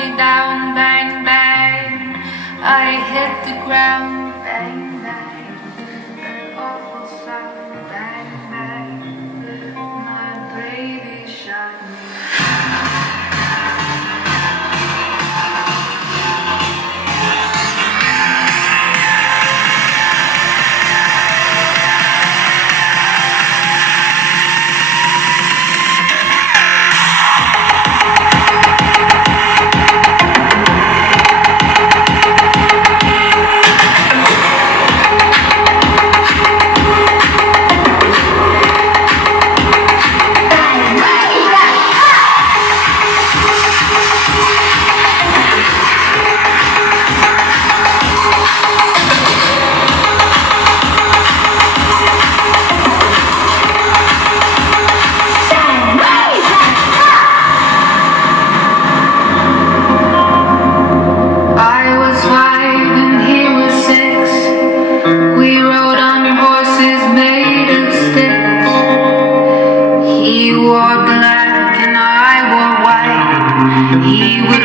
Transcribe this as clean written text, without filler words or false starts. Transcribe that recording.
me down, bang, bang. I hit the ground, bang, bang. That awful sound, bang, bang. My baby shot me. He wore black and I wore white. He would